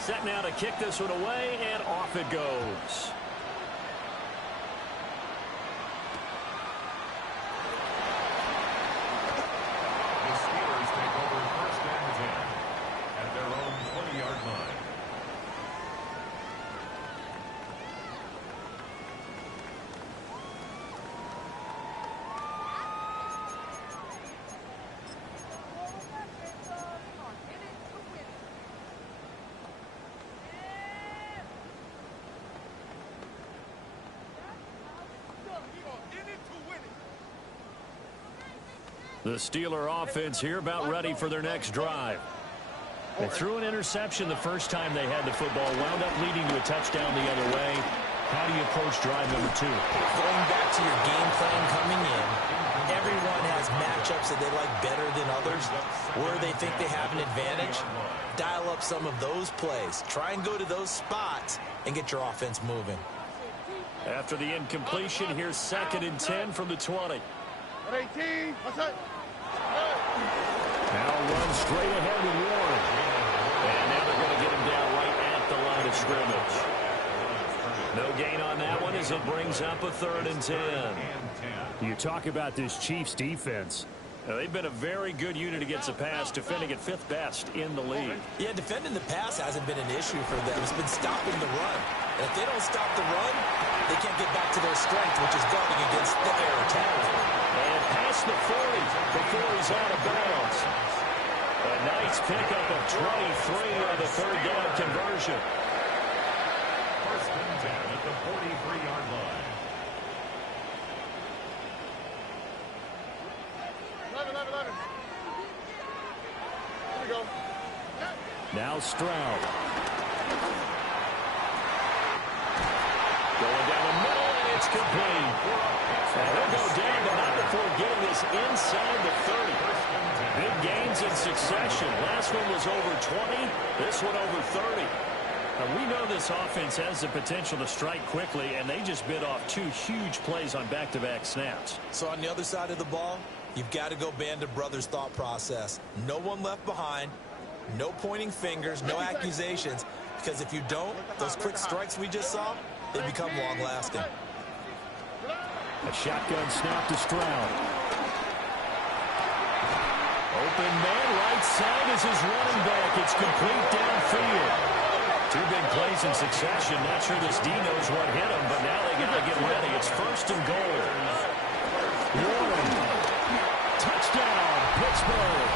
Set now to kick this one away, and off it goes. The Steelers take over first and 10 at their own 20-yard line. The Steeler offense here about ready for their next drive. They threw an interception the first time they had the football, wound up leading to a touchdown the other way. How do you approach drive number 2? Going back to your game plan coming in, everyone has matchups that they like better than others, where they think they have an advantage. Dial up some of those plays. Try and go to those spots and get your offense moving. After the incompletion, here's 2nd and 10 from the 20. 18, what's that? Now run straight ahead with Warren. And now they're going to get him down right at the line of scrimmage. No gain on that one as it brings up a 3rd and 10. You talk about this Chiefs defense. They've been a very good unit against the pass, defending at 5th best in the league. Yeah, defending the pass hasn't been an issue for them. It's been stopping the run. And if they don't stop the run, they can't get back to their strength, which is guarding against the air attack. And past the 40 before he's out of bounds. A nice pickup of 23 on the 3rd down conversion. First and 10 at the 43-yard line. 11. Here we go. Now Stroud. Going down the middle, and it's complete. And he'll go down, but not before getting this inside the 30. Big gains in succession. Last one was over 20. This one over 30. Now, we know this offense has the potential to strike quickly, and they just bit off 2 huge plays on back-to-back snaps. So on the other side of the ball, you've got to go Band of Brothers thought process. No one left behind. No pointing fingers, no accusations. Because if you don't, those quick strikes we just saw, they become long-lasting. A shotgun snap to Stroud. Open man, right side is his running back. It's complete downfield. 2 big plays in succession. Not sure this D knows what hit him, but now they got to get ready. It's 1st and goal. Warren. Touchdown, Pittsburgh.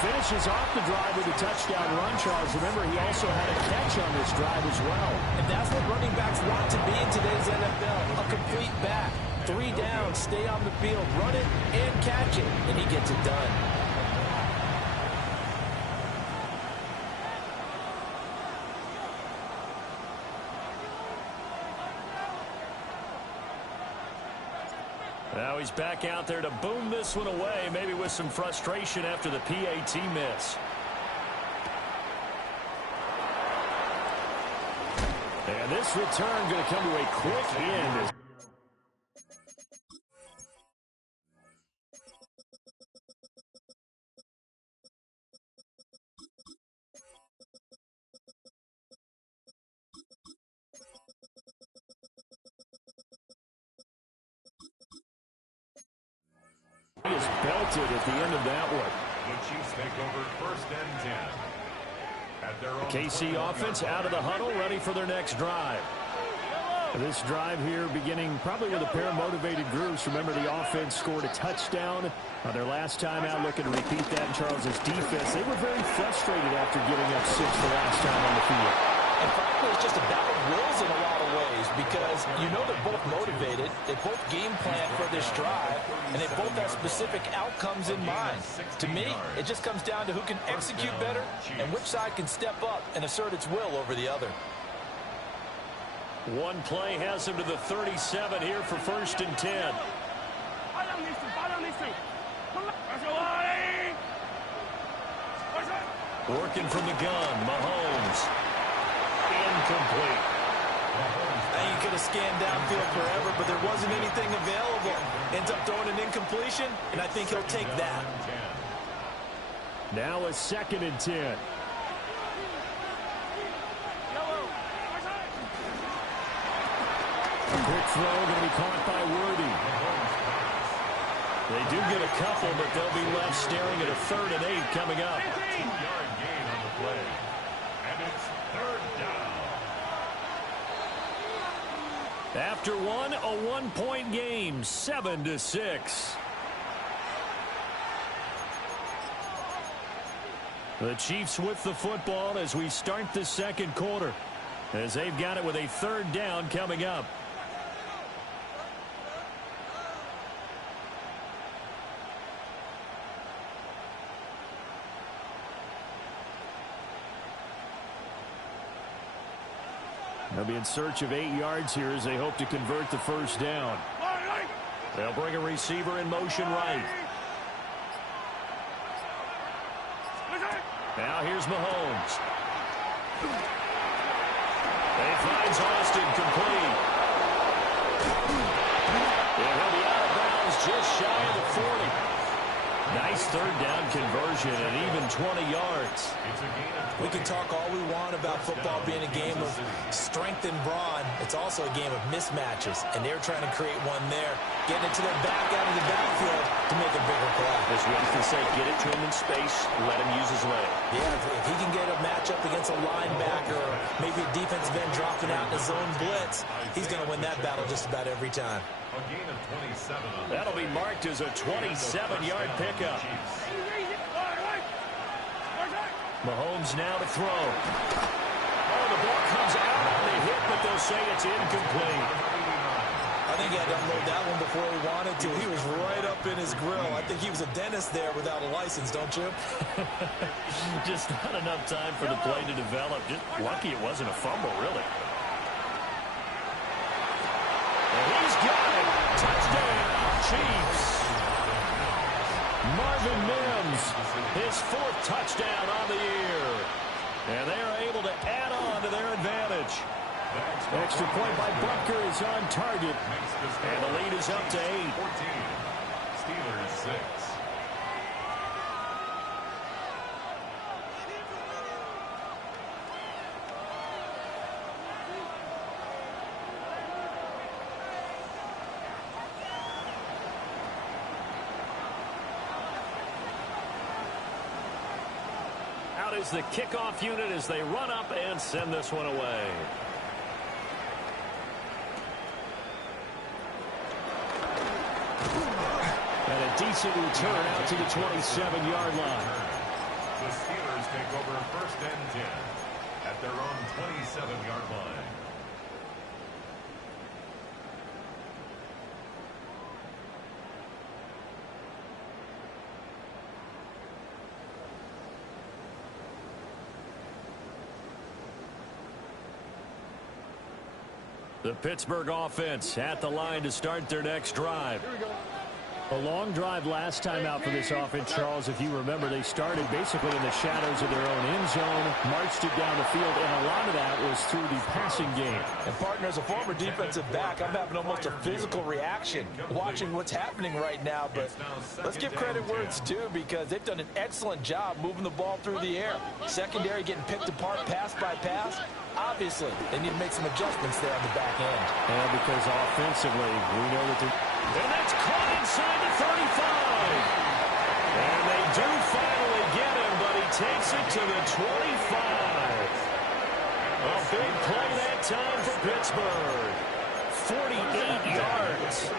Finishes off the drive with a touchdown run, Charles. Remember, he also had a catch on this drive as well. And that's what running backs want to be in today's NFL. A complete back. 3 down, stay on the field, run it and catch it, and he gets it done. Now he's back out there to boom this one away, maybe with some frustration after the PAT miss. And this return going to come to a quick end. He is belted at the end of that one. The Chiefs take over first and 10. At their own KC offense out of the huddle, ready for their next drive. This drive here beginning probably with a pair of motivated groups. Remember, the offense scored a touchdown their last time out, looking to repeat that in Charles's defense. They were very frustrated after giving up 6 the last time on the field. And frankly, it's just a battle of wills in a lot of ways because you know they're both motivated, they both game plan for this drive, and they both have specific outcomes in mind. To me, it just comes down to who can execute better and which side can step up and assert its will over the other. One play has him to the 37 here for 1st and 10. Working from the gun, Mahomes. Incomplete. Now you could have scanned downfield forever, but there wasn't anything available. Ends up throwing an incompletion, and I think he'll take that. Now a 2nd and 10. Quick throw going to be caught by Worthy. They do get a couple, but they'll be left staring at a 3rd and 8 coming up. 2-yard gain on the play. And it's 3rd down. After one, a 1-point game, 7-6. The Chiefs with the football as we start the second quarter, as they've got it with a 3rd down coming up. They'll be in search of 8 yards here as they hope to convert the 1st down. They'll bring a receiver in motion right. Now here's Mahomes. He finds Austin complete. And he'll be out of bounds just shy of the 40. Nice 3rd down conversion and even 20 yards. We can talk all we want about football being a game of strength and brawn. It's also a game of mismatches, and they're trying to create one there, getting it to the back out of the backfield to make a bigger play. As we often say, get it to him in space, let him use his leg. Yeah, if he can get a matchup against a linebacker or maybe a defensive end dropping out in a zone blitz, he's going to win that battle just about every time. A gain of 27 on the That'll be marked as a 27-yard pickup. Mahomes now to throw. Oh, the ball comes out on the hit, but they'll say it's incomplete. I think he had to unload that one before he wanted to. He was right up in his grill. I think he was a dentist there without a license, don't you? Just not enough time for the play to develop. Just lucky it wasn't a fumble, really. And he's got it. Touchdown, Chiefs. Marvin Mims, his 4th touchdown on the year. And they are able to add on to their advantage. Extra point by Butker is on target. And the lead is up to 8. 14. Steelers 6. Out is the kickoff unit as they run up and send this one away. And a decent return out to the 27-yard line. The Steelers take over 1st and 10 at their own 27-yard line. The Pittsburgh offense at the line to start their next drive. A long drive last time out for this offense, Charles. If you remember, they started basically in the shadows of their own end zone, marched it down the field, and a lot of that was through the passing game. And, partner, as a former defensive back, I'm having almost a physical reaction watching what's happening right now. But let's give credit where it's due because they've done an excellent job moving the ball through the air. Secondary getting picked apart pass by pass. Obviously, they need to make some adjustments there on the back end. And because offensively, we know that they're... And that's caught inside the 35. And they do finally get him, but he takes it to the 25. A big play that time for Pittsburgh. 48 yards. A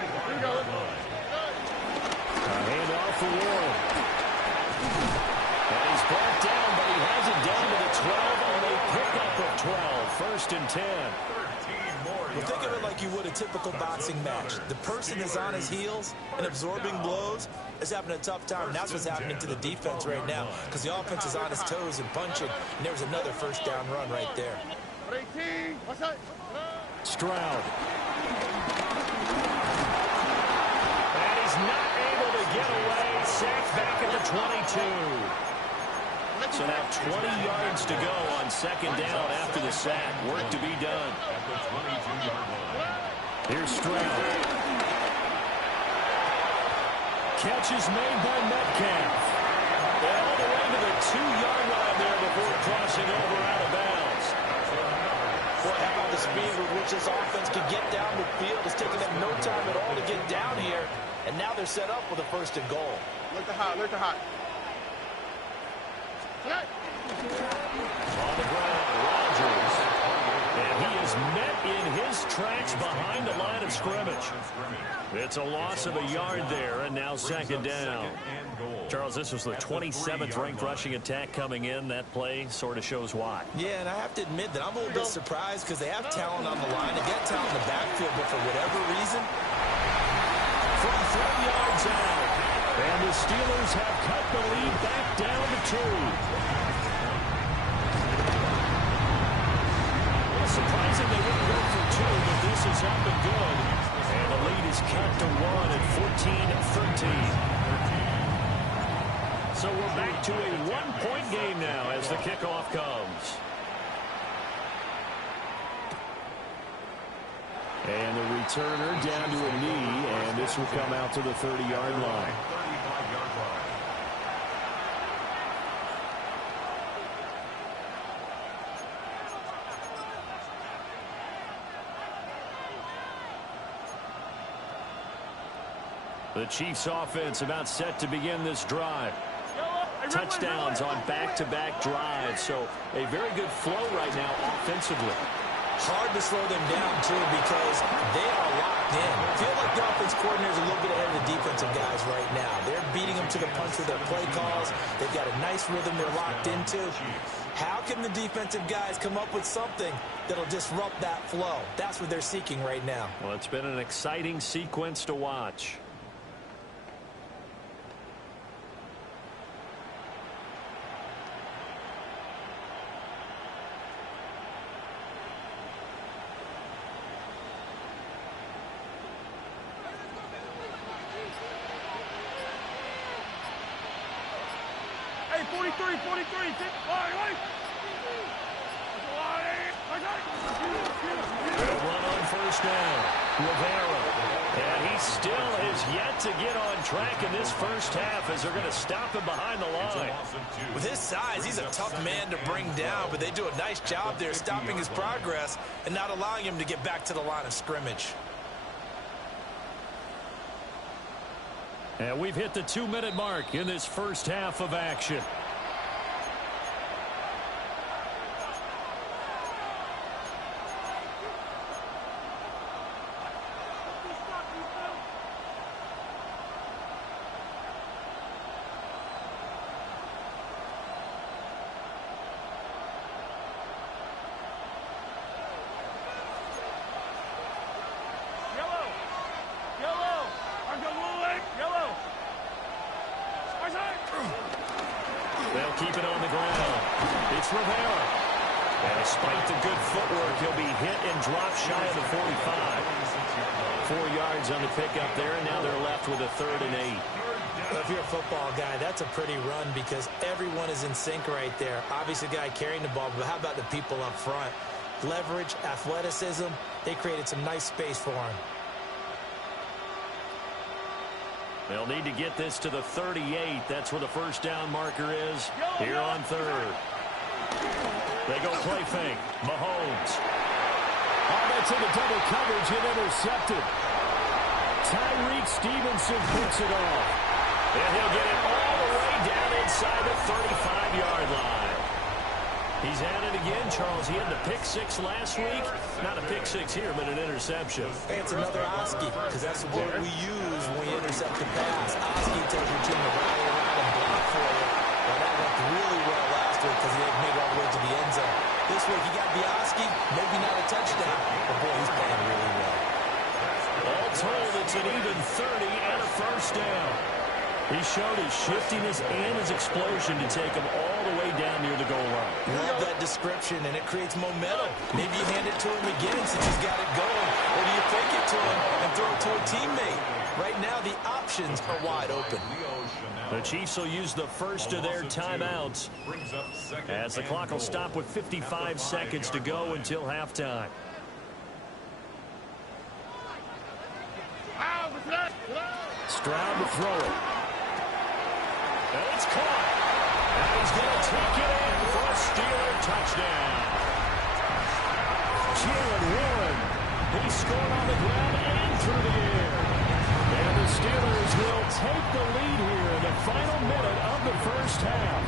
handoff for Warren. And he's brought down, but he has it down to the 12 on a pickup of 12. 1st and 10. Well, think of it like you would a typical boxing match. The person is on his heels and absorbing blows is having a tough time. And that's what's happening to the defense right now because the offense is on his toes and punching. And there's another 1st down run right there. Stroud. And he's not able to get away. Sacked back at the 22. So now 20 yards to go on 2nd down after the sack. Work to be done. Here's Stroud. Catch is made by Metcalf. All the way to the 2-yard line there before crossing over out of bounds. Boy, how about the speed with which this offense can get down the field? It's taking them no time at all to get down here. And now they're set up with a 1st and goal. Look the hot, look the hot. On the ground, Rodgers. And he is met in his tracks behind the line of scrimmage. It's a loss of a yard there, and now 2nd down. Charles, this was the 27th ranked rushing attack coming in. That play sort of shows why. Yeah, and I have to admit that I'm a little bit surprised because they have talent on the line. They get talent in the backfield, but for whatever reason, from 3 yards out. And the Steelers have cut the lead back down to 2. Well, surprising they wouldn't go for 2, but this is up and good. And the lead is cut to 1 at 14-13. So we're back to a 1-point game now as the kickoff comes. And the returner down to a knee, and this will come out to the 30-yard line. The Chiefs offense about set to begin this drive. Touchdowns on back-to-back drives, so a very good flow right now offensively. hard to slow them down, too, because they are locked in. I feel like the offense coordinator is a little bit ahead of the defensive guys right now. They're beating them to the punch with their play calls. They've got a nice rhythm they're locked into. How can the defensive guys come up with something that'll disrupt that flow? That's what they're seeking right now. Well, it's been an exciting sequence to watch. Hey, 43, 43. Good run on first down. Rivera. And he still has yet to get on track in this first half as they're going to stop him behind the line. With his size, he's a tough man to bring down, but they do a nice job there stopping his progress and not allowing him to get back to the line of scrimmage. And we've hit the 2-minute mark in this first half of action. They'll keep it on the ground. It's Rivera. And despite the good footwork, he'll be hit and dropped shy of the 45. 4 yards on the pickup there, and now they're left with a 3rd and 8. Well, if you're a football guy, that's a pretty run because everyone is in sync right there. Obviously, the guy carrying the ball, but how about the people up front? Leverage, athleticism, they created some nice space for him. They'll need to get this to the 38. That's where the first down marker is here on 3rd. They go play fake. Mahomes. Oh, that's into double coverage and intercepted. Tyreek Stevenson puts it off. And he'll get it all the way down inside the 35-yard line. He's at it again, Charles. He had the pick 6 last week. Not a pick 6 here, but an interception. Hey, it's another Oski, because that's what we use when we intercept the pass. Oski tells your team to rally around and block for you. Well, that went really well last week because he didn't make it all the way to the end zone. This week, he got the Oski, maybe not a touchdown, but boy, he's playing really well. All told, it's an even 30 and a first down. He showed his shiftiness and his explosion to take him all the way down near the goal line. Love that description, and it creates momentum. Maybe you hand it to him again since he's got it going, or do you fake it to him and throw it to a teammate? Right now, the options are wide open. The Chiefs will use the first of their timeouts as the clock will stop with 55 seconds to go until halftime. Stroud to throw it. And it's caught. And he's going to take it in for a Steeler touchdown. Jaylen Warren. He scored on the ground and through the air. And the Steelers will take the lead here in the final minute of the first half.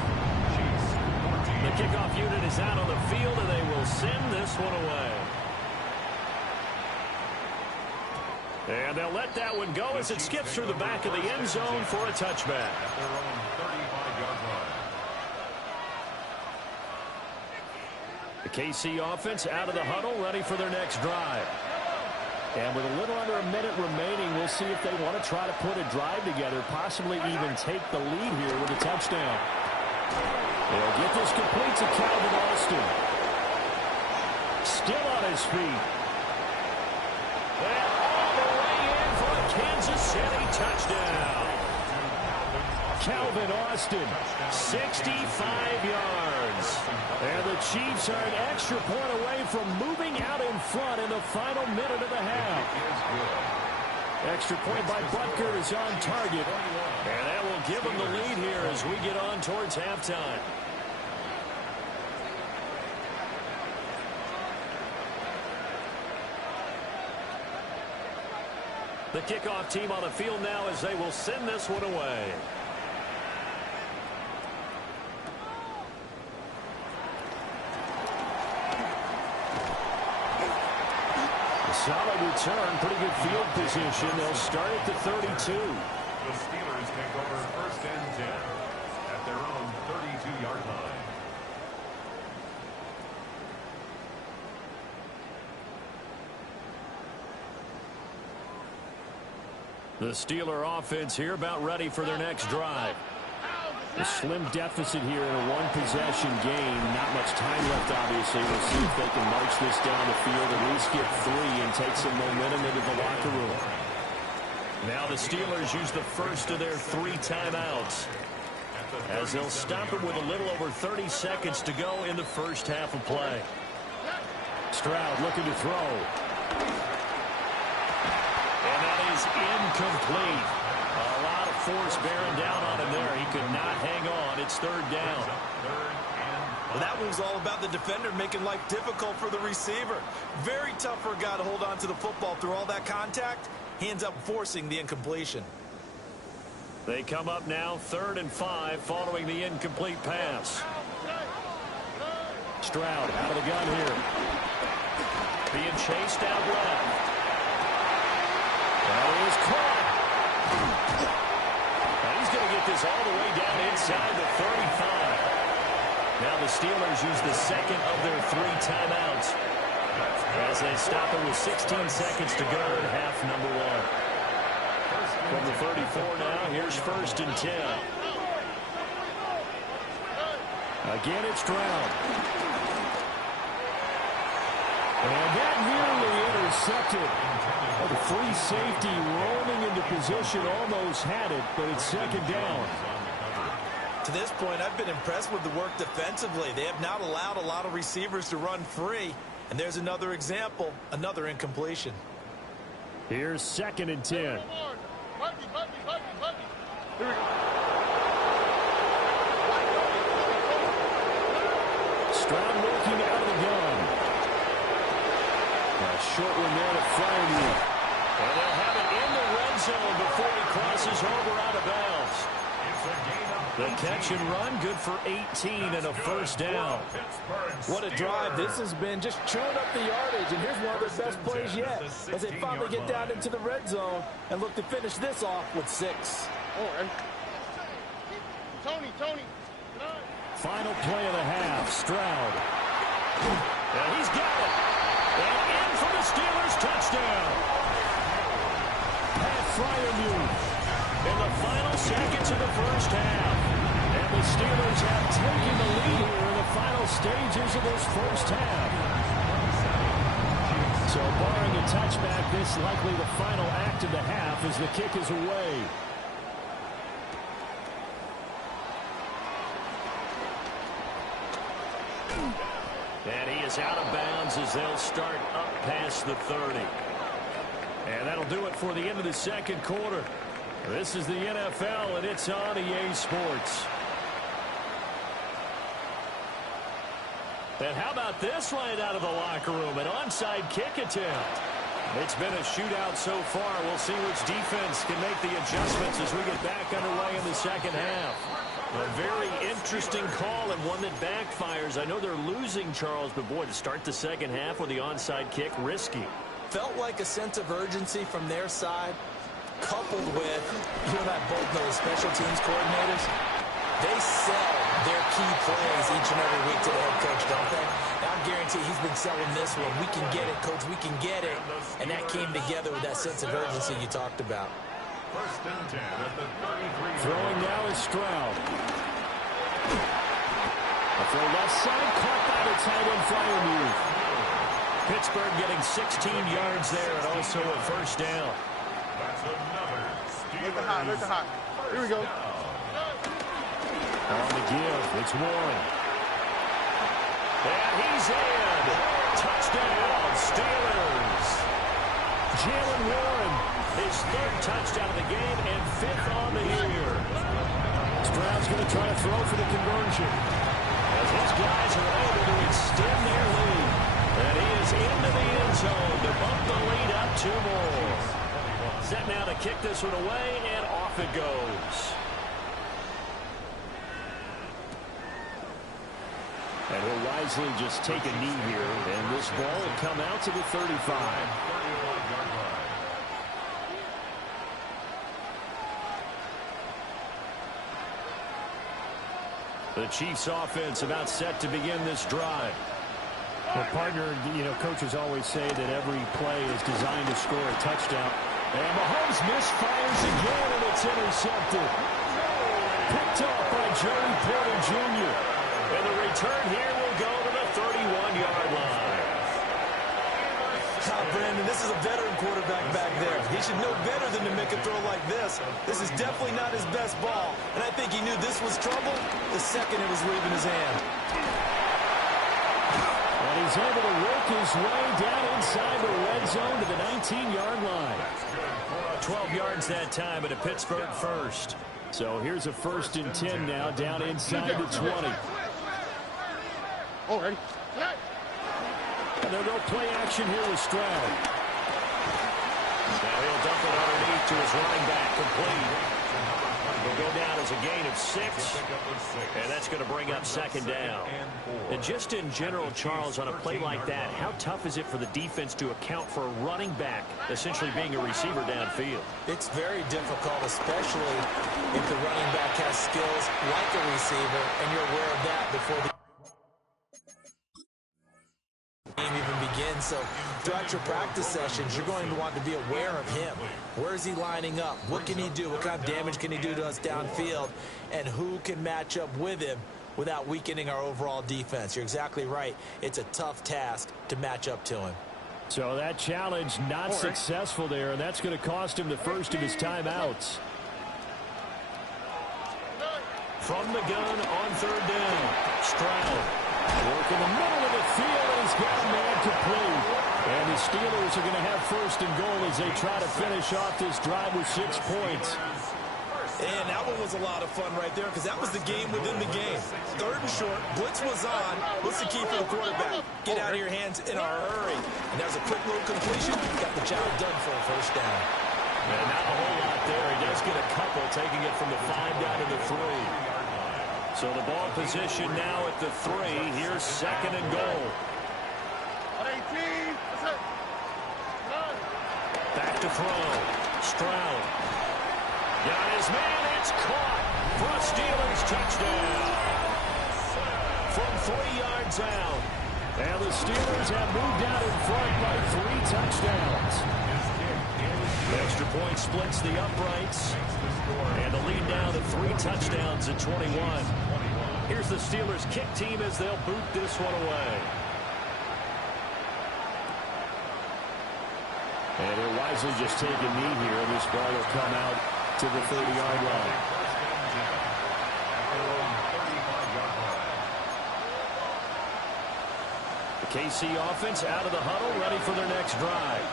The kickoff unit is out on the field, and they will send this one away. And they'll let that one go as it skips through the back of the end zone for a touchback. At their own 35-yard line. The KC offense out of the huddle, ready for their next drive. And with a little under a minute remaining, we'll see if they want to try to put a drive together, possibly even take the lead here with a touchdown. They'll get this complete to Calvin Austin. Still on his feet. And all the way in for a Kansas City touchdown. Calvin Austin, 65 yards. And the Chiefs are an extra point away from moving out in front in the final minute of the half. Extra point by Butker is on target. And that will give them the lead here as we get on towards halftime. The kickoff team on the field now as they will send this one away. Solid return, pretty good field position. They'll start at the 32. The Steelers take over first and 10 at their own 32-yard line. The Steeler offense here about ready for their next drive. A slim deficit here in a one-possession game. Not much time left, obviously. We'll see if they can march this down the field, at least get 3 and take some momentum into the locker room. Now the Steelers use the first of their 3 timeouts, as they'll stop it with a little over 30 seconds to go in the first half of play. Stroud looking to throw. And that is incomplete. A lot of force bearing down on him there. He could not hang on. It's third down. Well, that was all about the defender making life difficult for the receiver. Very tough for a guy to hold on to the football through all that contact. He ends up forcing the incompletion. They come up now, 3rd and 5, following the incomplete pass. Stroud out of the gun here. Being chased out left. That is caught. And he's going to get this all the way down inside the 35. Now the Steelers use the second of their 3 timeouts as they stop it with 16 seconds to go in half number 1. From the 34 now, here's 1st and 10. Again, it's Stroud. And that nearly intercepted. The free safety roaming into position, almost had it, but it's 2nd down. To this point, I've been impressed with the work defensively. They have not allowed a lot of receivers to run free. And there's another example, another incompletion. Here's 2nd and 10. Here we go. Stroud working out of the gun. A short one there to Freiermuth. And they'll have it in the red zone before he crosses over out of bounds. The catch and run, good for 18 and a 1st down. What a drive this has been, just chewing up the yardage. And here's one of their best plays yet, as they finally get down into the red zone and look to finish this off with 6. Oh, and Tony. Final play of the half, Stroud. And he's got it. And in for the Steelers, touchdown. Pat Freiermuth in the final seconds of the first half. And the Steelers have taken the lead here in the final stages of this first half. So barring a touchback, this likely the final act of the half as the kick is away. And he is out of bounds as they'll start up past the 30. And that'll do it for the end of the second quarter. This is the NFL, and it's on EA Sports. And how about this right out of the locker room? An onside kick attempt. It's been a shootout so far. We'll see which defense can make the adjustments as we get back underway in the second half. A very interesting call and one that backfires. I know they're losing, Charles, but boy, to start the second half with the onside kick, risky. Felt like a sense of urgency from their side, coupled with, you and I both know the special teams coordinators, they sell their key plays each and every week to the head coach, don't they? I guarantee he's been selling this one. We can get it, coach, we can get it. And that came together with that sense of urgency you talked about. First and 10 at the 33. Throwing now is Stroud. A throw left side, caught by the tight end Freiermuth. Pittsburgh getting 16 yards there and also a first down. That's another Let the hot, let the hot. Here we go. On the give, it's Warren. And he's in. Touchdown, Steelers. Jalen Warren, his third touchdown of the game and fifth on the year. Stroud's going to try to throw for the conversion. As his guys are able to extend their lead. And he is into the end zone to bump the lead up 2 more. Set now to kick this one away, and off it goes. And he'll wisely just take a knee here, and this ball will come out to the 35. The Chiefs offense about set to begin this drive. Well, partner, coaches always say that every play is designed to score a touchdown. And Mahomes misfires again, and it's intercepted. Picked off by Joey Porter Jr. And the return here will go to the 31-yard line. Brandon, this is a veteran quarterback back there. He should know better than to make a throw like this. This is definitely not his best ball. And I think he knew this was trouble the second it was leaving his hand. And he's able to work his way down inside the red zone to the 19-yard line. 12 yards that time at a Pittsburgh first. So here's a 1st and 10 now down inside the 20. Oh, ready. And they'll go play action here with Stroud. Now he'll dump it underneath to his running back, complete. He'll go down as a gain of 6, and that's going to bring up 2nd down. And just in general, Charles, on a play like that, how tough is it for the defense to account for a running back essentially being a receiver downfield? It's very difficult, especially if the running back has skills like a receiver, and you're aware of that before the game even begins. So throughout your practice sessions, you're going to want to be aware of him. Where is he lining up? What can he do? What kind of damage can he do to us downfield? And who can match up with him without weakening our overall defense? You're exactly right. It's a tough task to match up to him. So that challenge not successful there, and that's going to cost him the first of his timeouts. From the gun on 3rd down, Stroud. Work in the middle of the field, and he's got a man complete. And the Steelers are going to have 1st and goal as they try to finish off this drive with 6 points. And that one was a lot of fun right there because that was the game within the game. 3rd and short, blitz was on. What's the key for the quarterback? Get out of your hands in a hurry. And there's a quick little completion. Got the job done for a 1st down. And not a whole lot there. He does get a couple, taking it from the 5 down to the 3. So the ball position now at the 3. Here's 2nd and goal. Back to throw. Stroud. Got his man. It's caught for a Steelers touchdown. From 3 yards out. And the Steelers have moved out in front by 3 touchdowns. Extra point splits the uprights. And the lead now to 3 touchdowns at 21. Here's the Steelers kick team as they'll boot this one away. And he'll wisely just take a knee here, and this ball will come out to the 30-yard line. The KC offense out of the huddle, ready for their next drive.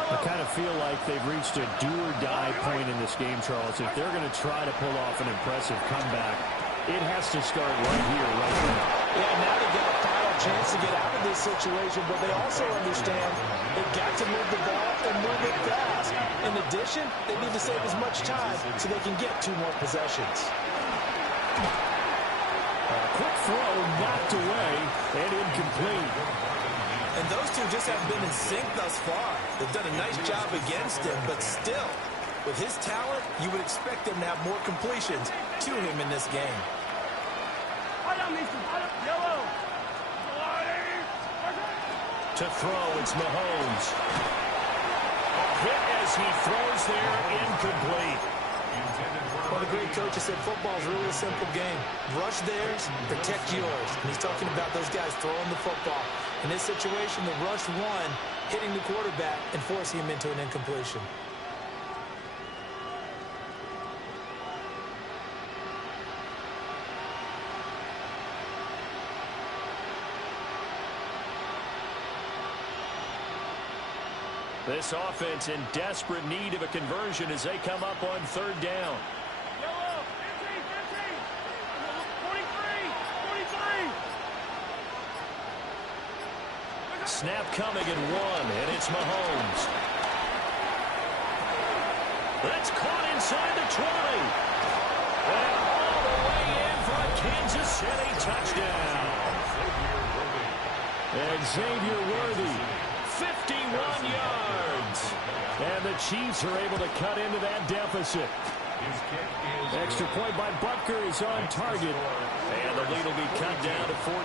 I kind of feel like they've reached a do-or-die point in this game, Charles. If they're going to try to pull off an impressive comeback, it has to start right here, right now. Yeah, now they've got a final chance to get out of this situation, but they also understand they've got to move the ball and move it fast. In addition, they need to save as much time so they can get 2 more possessions. Quick throw knocked away and incomplete. And those two just haven't been in sync thus far. They've done a nice job against him, but still, with his talent, you would expect him to have more completions to him in this game. To throw, it's Mahomes. A hit as he throws there, incomplete. Well, the great coach has said football is really a simple game. Rush theirs, protect yours. And he's talking about those guys throwing the football. In this situation, the rush one, hitting the quarterback and forcing him into an incompletion. This offense in desperate need of a conversion as they come up on 3rd down. Yellow, 15, 43. Snap coming at 1, and it's Mahomes. That's caught inside the 20. And all the way in for a Kansas City touchdown. And Xavier Worthy, 51 yards. And the Chiefs are able to cut into that deficit. Extra point by Butker is on target. And the lead will be cut down to 14.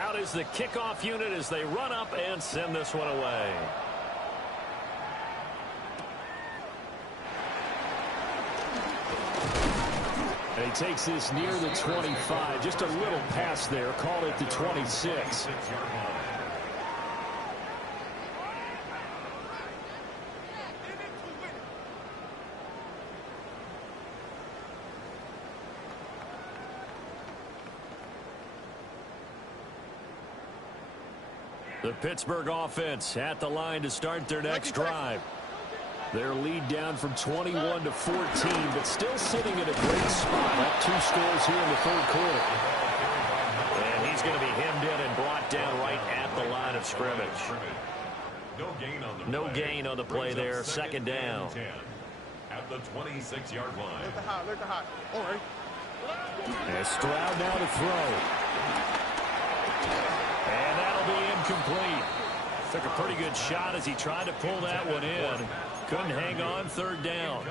Out is the kickoff unit as they run up and send this one away. And he takes this near the 25. Just a little pass there. Called it the 26. The Pittsburgh offense at the line to start their next drive. Their lead down from 21 to 14, but still sitting in a great spot. Up 2 scores here in the 3rd quarter. And he's going to be hemmed in and brought down right at the line of scrimmage. No gain on the play there. 2nd down. At the 26-yard line. Let the hot. All right. And Stroud now to throw. And that'll be incomplete. Took a pretty good shot as he tried to pull that one in. Couldn't hang on. 3rd down.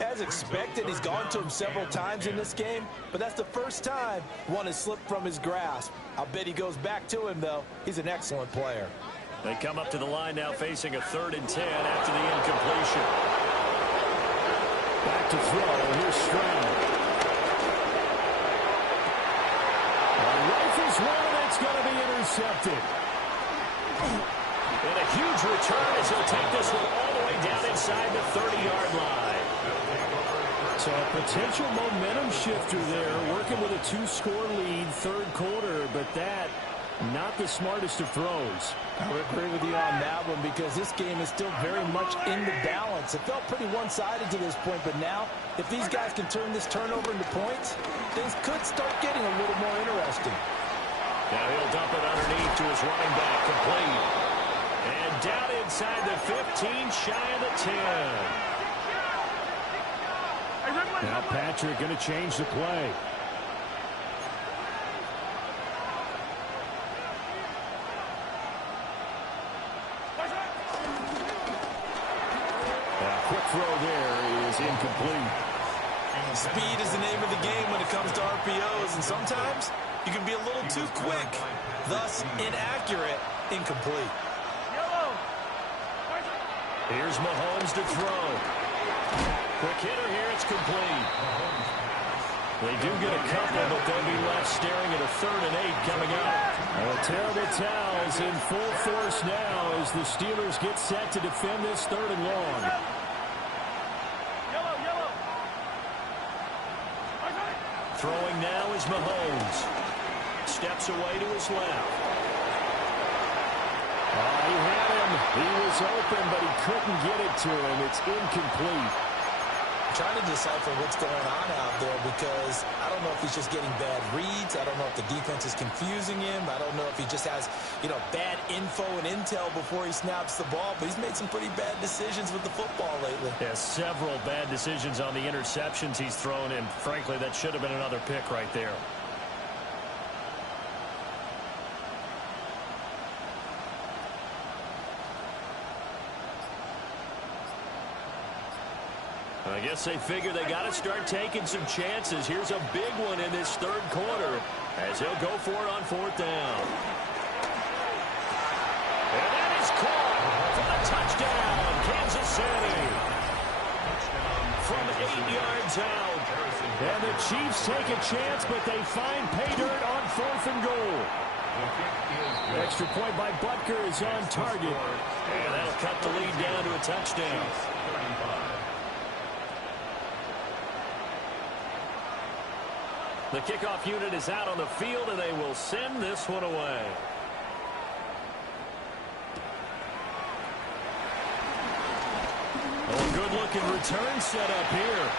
As expected, he's gone to him several times in this game, but that's the first time one has slipped from his grasp. I'll bet he goes back to him, though. He's an excellent player. They come up to the line now facing a 3rd and 10 after the incompletion. Back to throw. Here's Stroud. Rifles one, and it's going to be intercepted. And a huge return as he'll take this one all the way down inside the 30-yard line. So a potential momentum shifter there, working with a 2-score lead, 3rd quarter, but that, not the smartest of throws. I would agree with you on that one because this game is still very much in the balance. It felt pretty one-sided to this point, but now, if these guys can turn this turnover into points, things could start getting a little more interesting. Now he'll dump it underneath to his running back, complete. And down inside the 15, shy of the 10. Now Patrick going to change the play. Quick throw there is incomplete. Speed is the name of the game when it comes to RPOs, and sometimes you can be a little too quick, thus inaccurate, incomplete. Here's Mahomes to throw. Quick hitter here, it's complete. They do get a couple, but they'll be left staring at a 3rd and 8 coming up. Oh, terrible towels in full force now as the Steelers get set to defend this 3rd and long. Yellow. Throwing now is Mahomes. Steps away to his left. Oh, he had him. He was open, but he couldn't get it to him. It's incomplete. Trying to decipher what's going on out there because I don't know if he's just getting bad reads. I don't know if the defense is confusing him. I don't know if he just has, bad info and intel before he snaps the ball. But he's made some pretty bad decisions with the football lately. Yeah, several bad decisions on the interceptions he's thrown, and frankly, that should have been another pick right there. I guess they figure they got to start taking some chances. Here's a big one in this 3rd quarter as he'll go for it on 4th down. And that is caught for the touchdown, Kansas City. From 8 yards out. And the Chiefs take a chance, but they find pay dirt on 4th and goal. Extra point by Butker is on target. And that'll cut the lead down to a touchdown. The kickoff unit is out on the field, and they will send this one away. Oh, good-looking return set up here.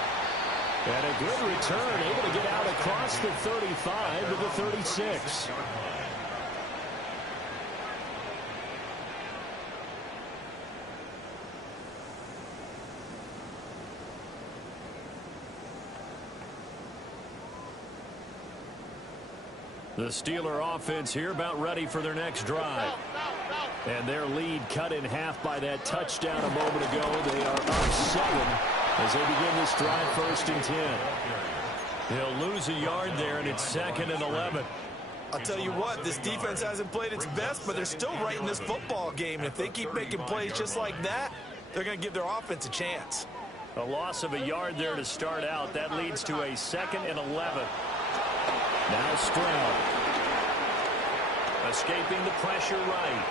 And a good return, able to get out across the 35 to the 36. The Steeler offense here about ready for their next drive. And their lead cut in half by that touchdown a moment ago. They are up 7 as they begin this drive 1st and 10. They'll lose a yard there, and it's 2nd and 11. I'll tell you what, this defense hasn't played its best, but they're still right in this football game. And if they keep making plays just like that, they're going to give their offense a chance. A loss of a yard there to start out. That leads to a 2nd and 11. Now Stroud. Escaping the pressure right.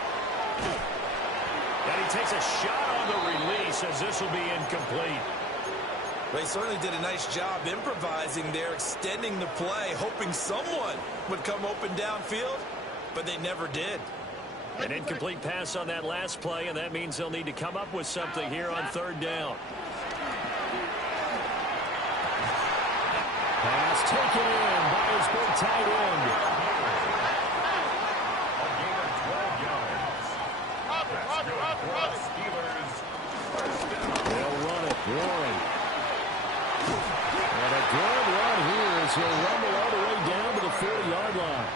And he takes a shot on the release as this will be incomplete. They certainly did a nice job improvising there, extending the play, hoping someone would come open downfield, but they never did. An incomplete pass on that last play, and that means they'll need to come up with something here on 3rd down. Pass taken in by his big tight end. A gain of 12 yards. That's good for the Steelers. 1st down. They'll run it. Warren. And a good run here as he'll rumble all the way down to the 40-yard line.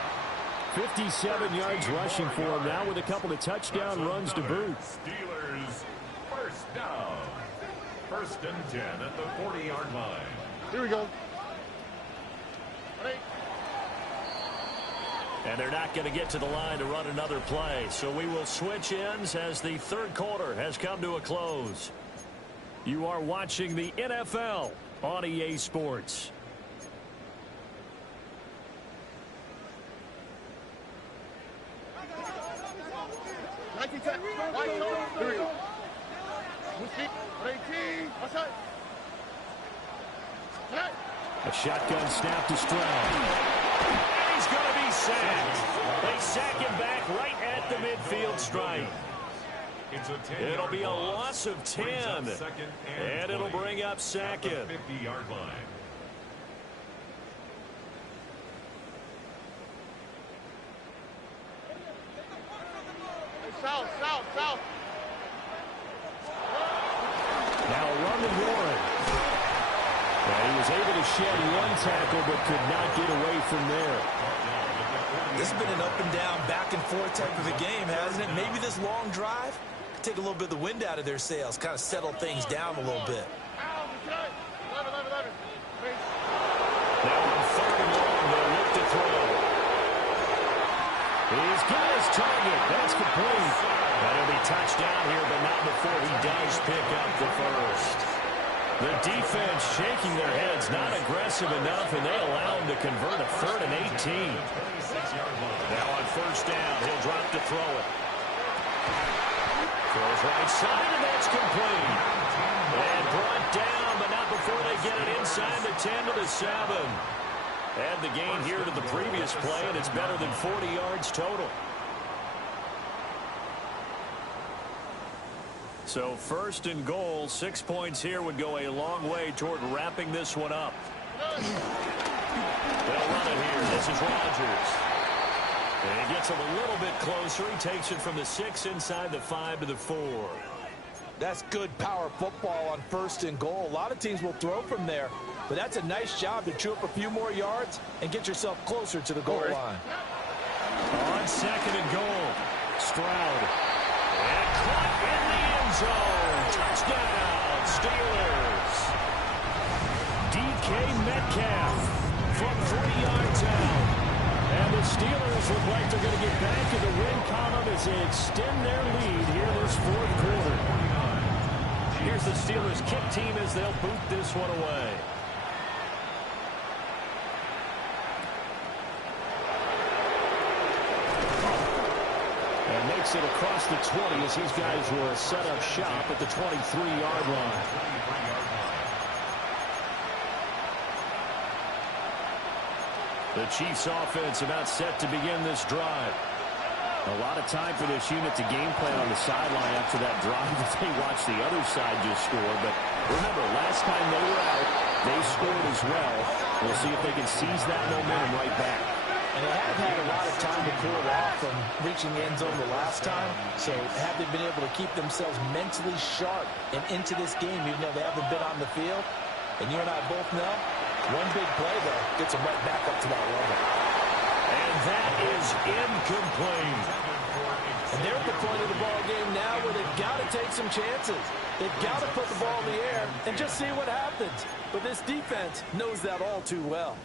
57 yards rushing for him now with a couple of touchdown runs to boot. Steelers 1st down. 1st and 10 at the 40-yard line. Here we go. And they're not going to get to the line to run another play. So we will switch ends as the 3rd quarter has come to a close. You are watching the NFL on EA Sports. Here we go. A shotgun snap to Stroud. And he's going to be sacked. They sack him back right at the midfield stripe. It'll be a loss of 10. And it'll bring up 2nd. 50-yard line. South. Now London Warren. He was able to shed one tackle but could not get away from there. This has been an up and down, back and forth type of a game, hasn't it? Maybe this long drive could take a little bit of the wind out of their sails, kind of settle things down a little bit. Now on 3rd and long, they'll look to throw. He's got his target. That's complete. That'll be touchdown here, but not before he does pick up the first. The defense shaking their heads, not aggressive enough, and they allow him to convert a 3rd and 18. Now on 1st down, he'll drop to throw it. Throws right side, and that's complete. And brought down, but not before they get it inside the 10 to the 7. Add the gain here to the previous play, and it's better than 40 yards total. So 1st and goal, 6 points here would go a long way toward wrapping this one up. They'll run it here. This is Rodgers. And he gets him a little bit closer. He takes it from the 6 inside the 5 to the 4. That's good power football on 1st and goal. A lot of teams will throw from there, but that's a nice job to chew up a few more yards and get yourself closer to the goal line. On 2nd and goal, Stroud. And caught in the end zone. Touchdown, Steelers. DK Metcalf from 40 yards out. And the Steelers look like they're going to get back in the win column as they extend their lead here this 4th quarter. Here's the Steelers kick team as they'll boot this one away. And makes it across the 20 as these guys will set up shop at the 23-yard line. The Chiefs offense about set to begin this drive. A lot of time for this unit to game plan on the sideline after that drive that they watched the other side just score. But remember, last time they were out, they scored as well. We'll see if they can seize that momentum right back. And they have had a lot of time to cool off from reaching the end zone the last time. So have they been able to keep themselves mentally sharp and into this game, even though they haven't been on the field? And you and I both know, one big play, though, gets them right back up to that level. And that is incomplete. And they're at the point of the ball game now where they've got to take some chances. They've got to put the ball in the air and just see what happens. But this defense knows that all too well.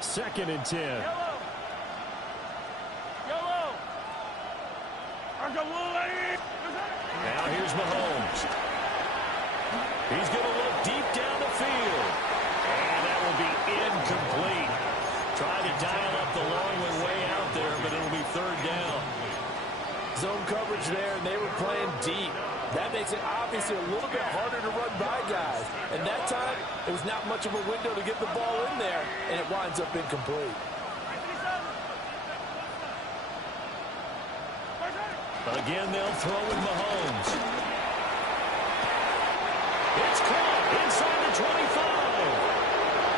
2nd and 10. Now here's Mahomes. He's going to look deep down the field. And that will be incomplete. Trying to dial up the long one way out there, but it'll be 3rd down. Zone coverage there, and they were playing deep. That makes it obviously a little bit harder to run by guys. And that time, it was not much of a window to get the ball in there, and it winds up incomplete. Again, they'll throw with Mahomes. It's caught inside the 25.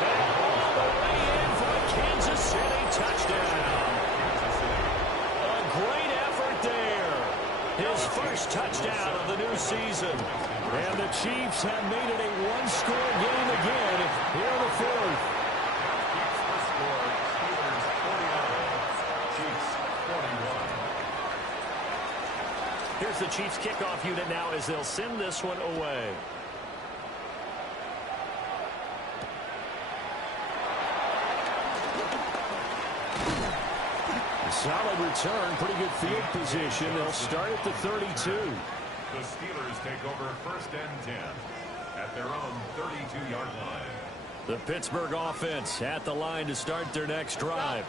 And all the way in for a Kansas City touchdown. A great effort there. His first touchdown of the new season. And the Chiefs have made it a one-score game again here in the 4th. Here's the Chiefs kickoff unit now as they'll send this one away. Solid return, pretty good field position. They'll start at the 32. The Steelers take over 1st and 10 at their own 32-yard line. The Pittsburgh offense at the line to start their next drive.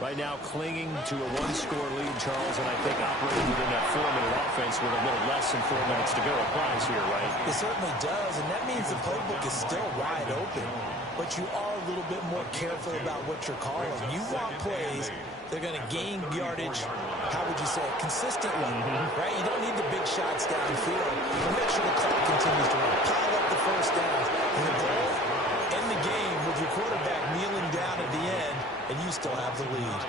Right now clinging to a one-score lead, Charles, and I think operating within that 4-minute offense with a little less than 4 minutes to go applies here, right? It certainly does, and that means the playbook is still wide open, but you are a little bit more careful about what you're calling. You want plays they're going to gain yardage, how would you say it, consistently, right? You don't need the big shots downfield. But make sure the clock continues to run. Pile up the first downs. And the goal, end the game with your quarterback kneeling down at the end, and you still have the lead.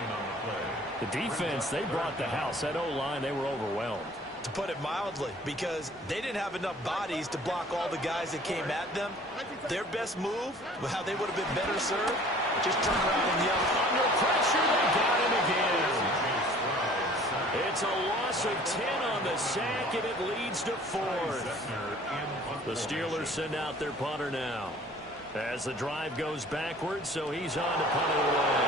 The defense, they brought the house. That O-line, they were overwhelmed. To put it mildly, because they didn't have enough bodies to block all the guys that came at them. Their best move, how they would have been better served, just turn around and yell, under pressure, they got him again. It's a loss of 10 on the sack, and it leads to 4th. The Steelers send out their punter now. As the drive goes backwards, so he's on to punt it away.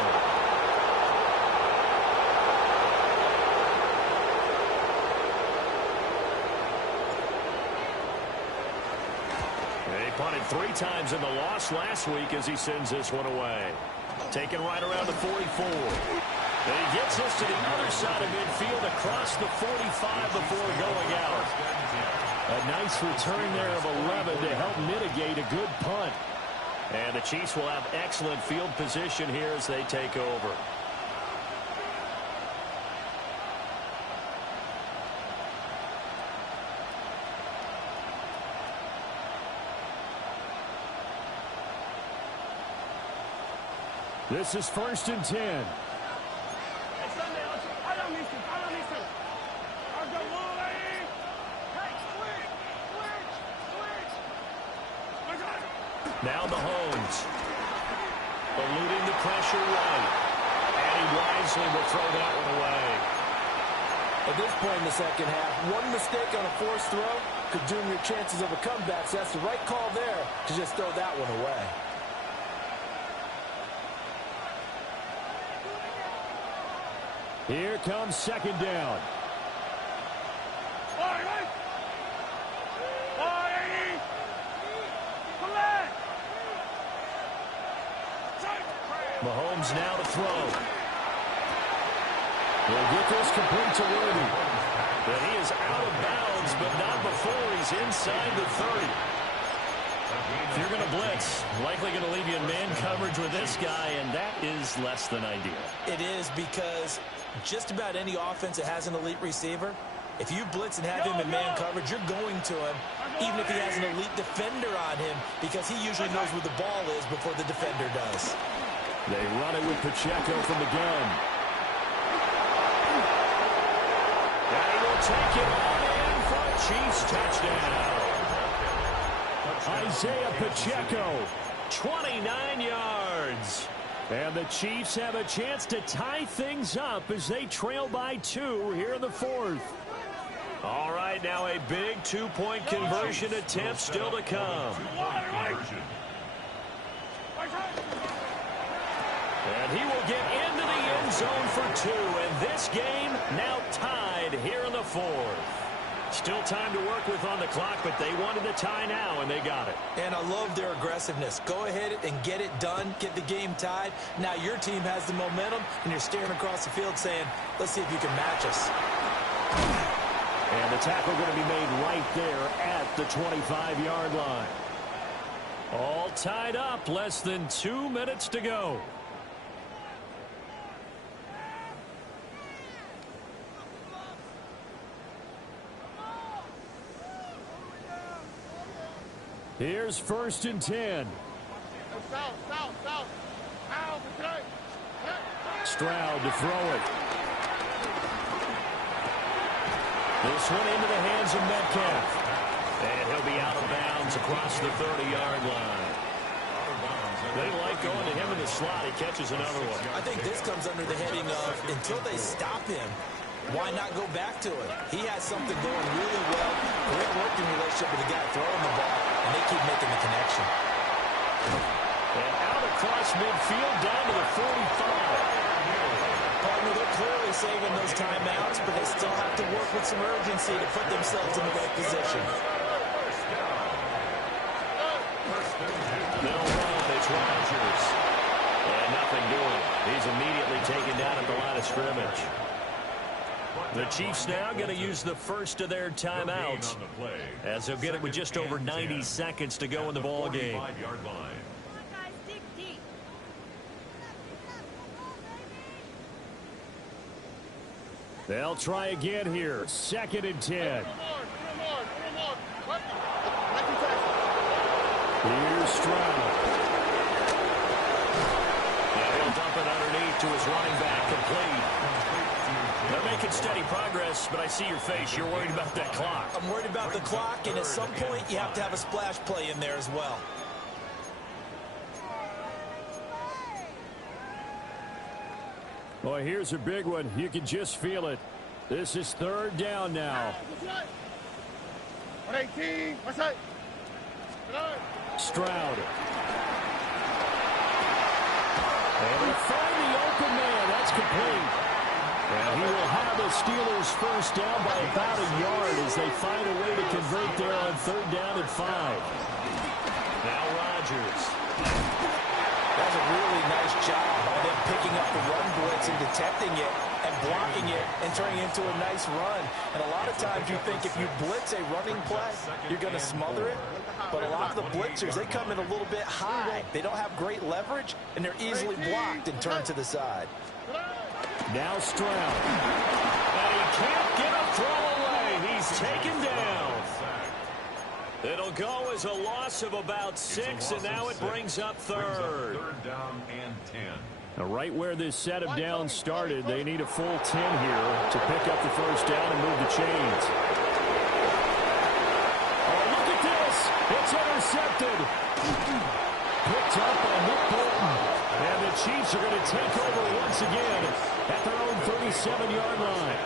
punted 3 times in the loss last week as he sends this one away. Taken right around the 44. And he gets us to the other side of midfield across the 45 before going out. A nice return there of 11 to help mitigate a good punt. And the Chiefs will have excellent field position here as they take over. This is 1st and 10. Now Mahomes. Eluding the pressure right. And he wisely will throw that one away. At this point in the second half, one mistake on a forced throw could doom your chances of a comeback. So that's the right call there to just throw that one away. Here comes 2nd down. Mahomes now to throw. He'll get this complete to Worthy. But he is out of bounds, but not before he's inside the 30. If you're going to blitz, likely going to leave you in man coverage with this guy, and that is less than ideal. It is, because just about any offense that has an elite receiver, if you blitz and have him in man coverage, you're going to him, even if he has an elite defender on him, because he usually knows where the ball is before the defender does. They run it with Pacheco from the gun. And he will take it all in for a Chiefs touchdown. Isaiah Pacheco, 29 yards. And the Chiefs have a chance to tie things up as they trail by 2 here in the 4th. All right, now a big 2-point conversion attempt still to come. And he will get into the end zone for 2. And this game now tied here in the 4th. Still time to work with on the clock, but they wanted the tie now, and they got it. And I love their aggressiveness. Go ahead and get it done. Get the game tied. Now your team has the momentum, and you're staring across the field saying, let's see if you can match us. And the tackle going to be made right there at the 25-yard line. All tied up, less than 2 minutes to go. Here's 1st and 10. Stroud to throw it. This one into the hands of Metcalf. And he'll be out of bounds across the 30-yard line. They like going to him in the slot. He catches another one. I think this comes under the heading of, until they stop him, why not go back to it? He has something going really well. Great working relationship with the guy throwing the ball, and they keep making the connection. And out across midfield down to the 45. Partner, they're clearly saving those timeouts, but they still have to work with some urgency to put themselves in the right position. They'll run. It's Rodgers. And nothing doing. He's immediately taken down at the line of scrimmage. The Chiefs now going to use the first of their timeouts, as they'll get it with just over 90 seconds to go in the ball game. They'll try again here. 2nd and 10. Here's Stroud. And he'll dump it underneath to his running back, complete. They're making steady progress, but I see your face. You're worried about that clock. I'm worried about the clock, and at some point you have to have a splash play in there as well. Boy, here's a big one. You can just feel it. This is 3rd down now. 118. What's that? Stroud. And they find the open man. That's complete. And he will have the Steelers first down by about a yard as they find a way to convert there on 3rd down and 5. Now Rodgers. That's a really nice job by them picking up the run blitz and detecting it and blocking it and turning it into a nice run. And a lot of times you think if you blitz a running play, you're going to smother it. But a lot of the blitzers, they come in a little bit high. They don't have great leverage, and they're easily blocked and turned to the side. Now Stroud. And he can't get a throw away. He's taken down. It'll go as a loss of about 6, and now it brings up third. Third down and 10. Now, right where this set of downs started, they need a full 10 here to pick up the first down and move the chains. Oh, look at this. It's intercepted. Picked up by Nick Bolton. And the Chiefs are going to take over once again at their own 37-yard line.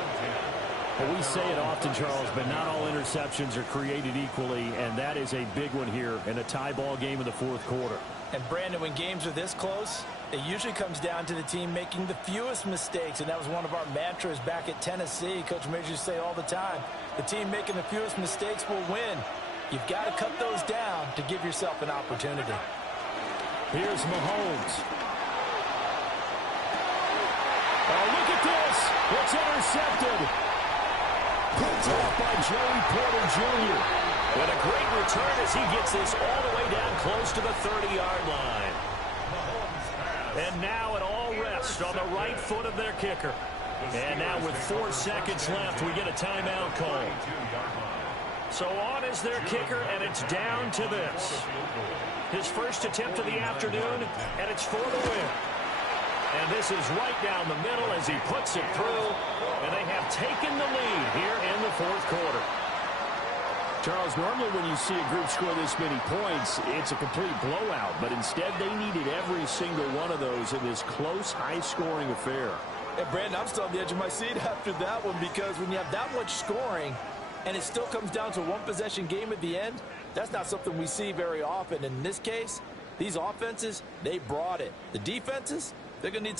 Well, we say it often, Charles, but not all interceptions are created equally, and that is a big one here in a tie ball game in the fourth quarter. And, Brandon, when games are this close, it usually comes down to the team making the fewest mistakes, and that was one of our mantras back at Tennessee. Coach Majors used to say all the time, the team making the fewest mistakes will win. You've got to cut those down to give yourself an opportunity. Here's Mahomes. Oh, look at this. It's intercepted. Picked up by Joey Porter Jr. And a great return as he gets this all the way down close to the 30-yard line. And now it all rests on the right foot of their kicker. And now with 4 seconds left, we get a timeout call. So on is their kicker, and it's down to this. His first attempt of the afternoon, and it's for the win. And this is right down the middle as he puts it through. And they have taken the lead here in the fourth quarter. Charles, normally when you see a group score this many points, it's a complete blowout. But instead, they needed every single one of those in this close, high-scoring affair. And, Brandon, I'm still on the edge of my seat after that one because when you have that much scoring and it still comes down to a one-possession game at the end, that's not something we see very often. In this case, these offenses, they brought it. The defenses, they're going to need some